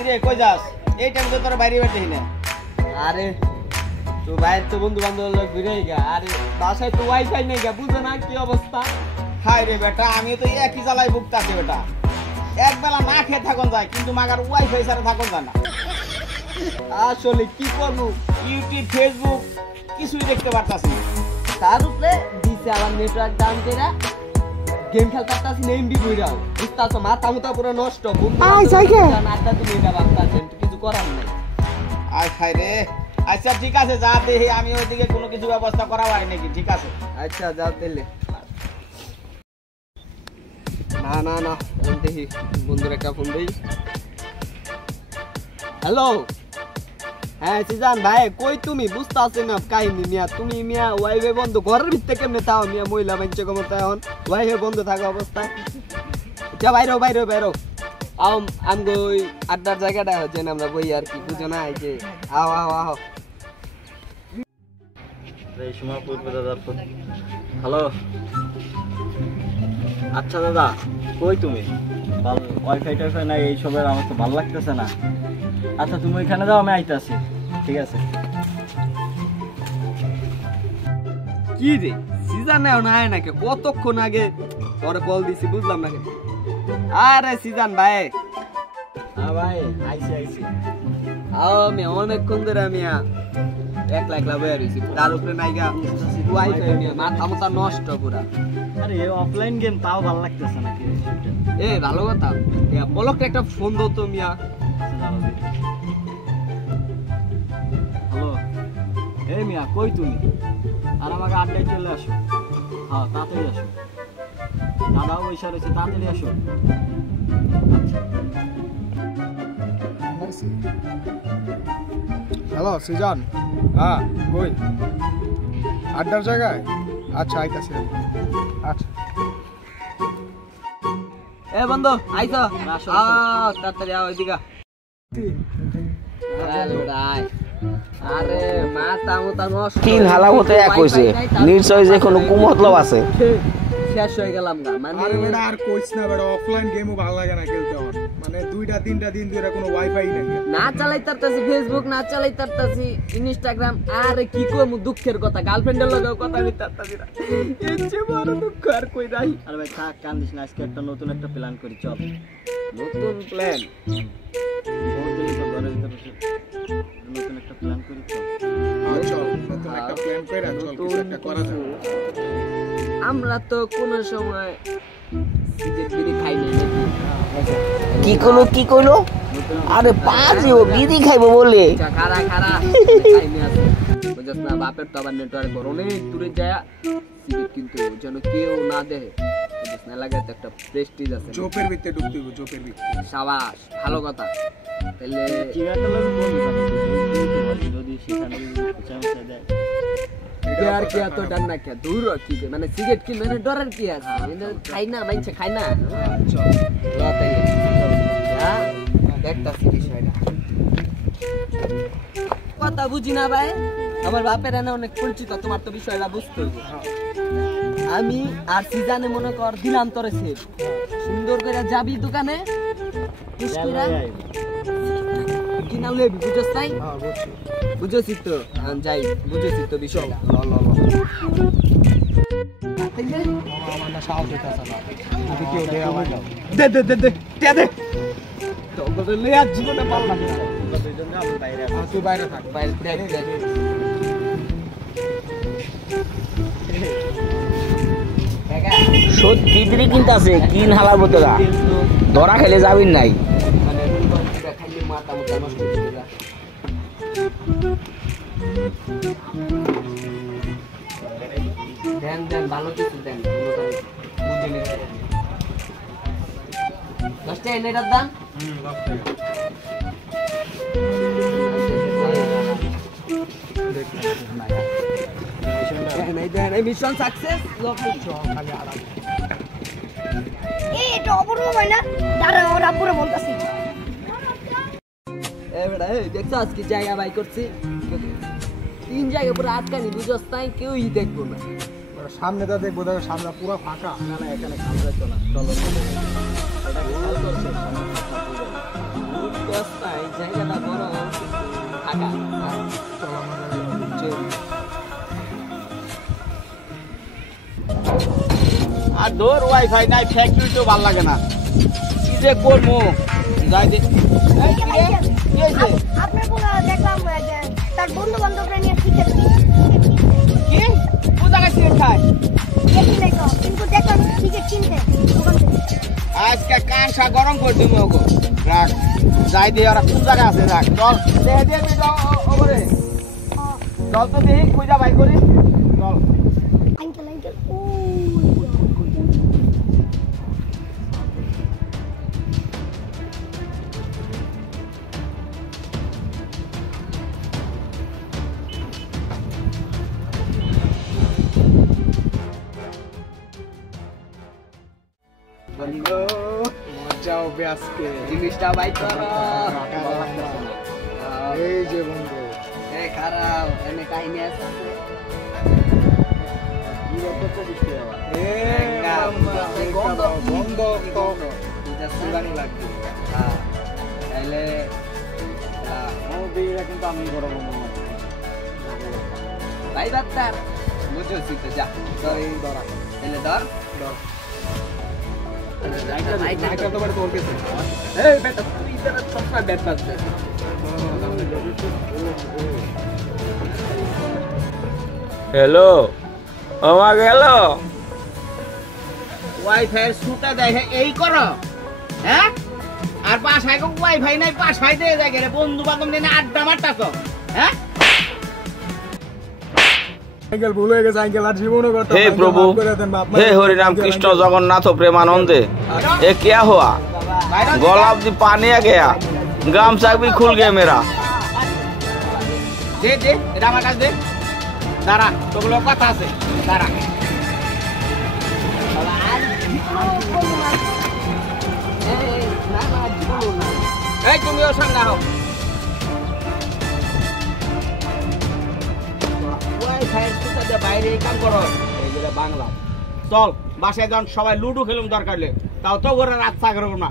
কিরে কই যাস এই টাইমে তোর বাইরে বেরোই না আরে তো বাইরে তো বন্ধু বান্ধব লোক ঘুরেই গা আরে বাসায় তো ওয়াইফাই নেই গা বুঝো না কি অবস্থা হাই রে বেটা আমি তো একই জ্বালাই ভুগতাছি বেটা এক বেলা না খেয়ে থাকুন যায় কিন্তু মাগার ওয়াইফাই ছাড়া থাকুন যায় না আসলে কি করবো ইউটিউব ফেসবুক কিছুই দেখতে পারতাছি না তার উপরে দিছে আমার নেটওয়ার্ক ডাউন করে গেম খেলতে পারতাছি না এমবি কইরাও বুঝতাছো মাথা মুতা পুরো নষ্ট বন্ধু আড্ডা তুমি এটা ভাবতাছেন কিছু করার নাই আয় খাই রে আচ্ছা ঠিক আছে যা দেখি আমি ওইদিকে কোনো কিছু ব্যবস্থা করা হয় নাকি ঠিক আছে আচ্ছা যাও তাহলে না না না দেখি বন্ধুর একটা ফোন দেই হ্যালো হ্যাঁ সিজান ভাই কই তুমি বুঝতাছ না কাহিনী মিয়া তুমি মিয়া ওয়াইফাই বন্ধ ঘরের ভিতরে কেমনে তাও মিয়া মহিলা বাচ্চা কমতে এখন ওয়াইফাই বন্ধ থাকা অবস্থা যা বাইরো বাইরো বাইরো আমগো ওই আড্ডার জায়গাটা হচ্ছে আমরা বই আর কি বুঝো না এই যে আও আও আও এই সময় পূর্বে দাদা ফোন হ্যালো আচ্ছা দাদা কই তুমি ওয়াইফাই টাইফাই নাই এইসবের আমার তো ভালো লাগতেছে না আচ্ছা তুমি ওইখানে যাও আমি আইতাছি ঠিক আছে কি রে সিজন নাও না নাকি কতক্ষণ আগে তোরে কল দিছি বুঝলাম না আরে সিজন ভাই হ্যাঁ ভাই আইছি আইছি আমি অনেকক্ষণ ধরে আমি একলা একলা বয়ে রয়েছি তার উপরে নাইগা ওয়াইফাই নিয়ে মাথা মাথা নষ্ট পুরা আরে এই অফলাইন গেম তাও ভালো লাগতেছে নাকি এ ভালো কথা পলকটা একটা ফোন দাও তো মিয়া হ্যালো এই মিয়া কই তুমি আর আমাকে আড্ডায় চলে আসো হ্যাঁ তাড়াতাড়ি আসো দাদাও বসে রয়েছে তাড়াতাড়ি আসো হ্যালো সিজন হ্যাঁ কই আড্ডার জায়গায় আচ্ছা আইতাছি আচ্ছা এ বন্ধু আইছো তাড়াতাড়ি আও এদিকে আরে মাথা মুতা নষ্ট তিন হালা মতো এক হইছে নিশ্চয় যে কোনো কুমতলব আছে শেষ হয়ে গেলাম না মানে আরে বেটা আর কইছ না বেটা অফলাইন গেমও ভালো লাগে না খেলতে আমার মানে দুইটা তিনটা দিন ধরে কোনো ওয়াইফাই নাই না চালাই তারতাছি ফেসবুক না চালাই তারতাছি ইনস্টাগ্রাম আরে কি কইমু দুঃখের কথা গার্লফ্রেন্ডের লগেও কথা কইতাছি না ইচ্ছে বড় দুঃখ আর কই নাই আরে ভাই থাক কান্দিস না আজকে একটা নতুন একটা প্ল্যান করি চল নতুন প্ল্যান বহুত দিন তো ঘরের ভিতরে নতুন একটা প্ল্যান করি চল চল নতুন একটা প্ল্যান কইরা চল কিছু একটা করা যায় আমরা তো কোন সময় সিগারেট বিড়ি খাই নাই কি কইলো আরে পাজি ও বিড়ি খাইবো বলে খারা খারা খাই নি আছে বুঝছ না বাপের তো আবার নেটওয়ার্ক বড় অনেক দূরে যায় সিগারেট কিন্তু যেন কেউ না দেখে বুঝছ না লাগাতে একটা প্রেস্টিজ আছে জোপের ভিতরে ঢুকতে হবে জোপের ভিতরে শাবাশ ভালো কথা তাহলে চিগারটা লাগে বন্ধ থাকে যদি সেখানে চামচা দেয় আর কি এত ডান না কে দূর কি মানে সিগারেট কি মানে ডরার কি আছে খাই না মাইছে খাই না চল রাতাই হ্যাঁ একটা বিষয়টা কথা বুঝি না ভাই আমার বাপের এনে অনেক পরিচিত তোমার তো বিষয়টা বুঝতে হবে আমি আর সিজানে মনে কর দিলাম তোরে সেট সুন্দর করে যাবি দোকানে কি নাম লেবি বুঝছ তাই হ্যাঁ বুঝছি বুঝছি তো যাই বুঝেছি তো বিষয়টা আমার না সাহস হইতাছে না যদি কেউ দেয় আমার দাও দে দে দে দে দে দে তো বলে লে আজ জীবনে পারলাম না তুই বাইরে থাক বাইরে দেখ দেখ সত্যি বিড়ি কিনতে আছে কিন হালার মতো ধরা খেলে যাবিন নাই মানে খাইলে মাথা মুখা নষ্ট হয়ে যায় দেন দেন ভালো কিছু দেন বুঝে নিতে 10 টাকা এটার দাম মিশন সাকসেস লোকাল খালি আরাম এটা অপূর্ব হয় না দাঁড়া ওরা পুরো বলতাছি এ বেটা এই দেখছ আজকে জায়গা বাই করছি 3 জায়গা পুরো আটকানি বুঝছস তাই কেউই দেখবো না সামনে তো দেখবো দেখো সামনে পুরো ফাঁকা না এখানে খামরা চলা চলো এটা কি ভালো করছে দোস্ত এই জায়গাটা বড় থাকা আর ধর ওয়াইফাই নাই ফ্যাক্টরি তো ভালো লাগে না কি যে করবো যাই দে এই কি রে? কি হয়েছে? আপনার পুরো দেখলাম যে তার বন্ধু বান্ধবরা নিয়ে ক্রিকেট কি কোন জায়গায় সিগারেট খায় দেখি নাই তো, কিন্তু দেখলাম ক্রিকেট কিনতে দোকান থেকে। আজকে কাঁসা গরম করে দিব ওগো রাখ যাই দিয়ে ওরা কোন জায়গায় আছে রাখ চল দেখে দিয়ে তুই ওপরে চল তো দেখি খুঁজা বাই করি চল আঙ্কেল আঙ্কেল ও বন্ধু মজা হবে আজকে জিনিসটা বাই করো এই যে বন্ধু এই খারাপ এনে কাহিনী আছে কি করতে দিতে হবে বন্ধ বন্ধ তো সুগানি লাগবে হ্যাঁ তাইলে ও বিয়েটা কিন্তু আমি করবো মনে হয় ভাই বাত্তার বুঝছি তো যা ধর এই ধরা তাহলে ধর নাইটা তো বড় তোর কাছে এই বেটা তুই তো সবসময় ব্যাট পাচ্ছে হ্যালো আমা গেল ওয়াইফাই সুতা দেখে এই করো হ্যাঁ আর বাসায় গো ওয়াইফাই নাই বাসায় দিয়ে যায় গেলে বন্ধু বান্ধব নিয়ে আড্ডা মারতাছ হ্যাঁ আঙ্কেল ভুল হয়ে গেছে আঙ্কেল আর জীবনও করতে हे प्रभु हे हरि राम कृष्ण जगन्नाथ प्रेमानंद ये क्या हुआ गलाब जी पानी आ गया गामछा भी खुल गया मेरा দে দে এটা আমার কাছে দে দাঁড়া তোগুলো কথা আছে দাঁড়া এই তুমি ওর সঙ্গে হও ওয়াইফাই সুতাতে বাইরে এই কাম করো এইগুলো বাংলা চল বাসায় যখন সবাই লুডো খেলুম দরকার হলে তাও তো করে রাত চা করবো না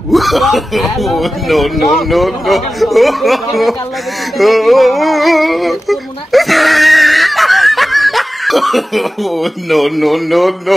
no no no no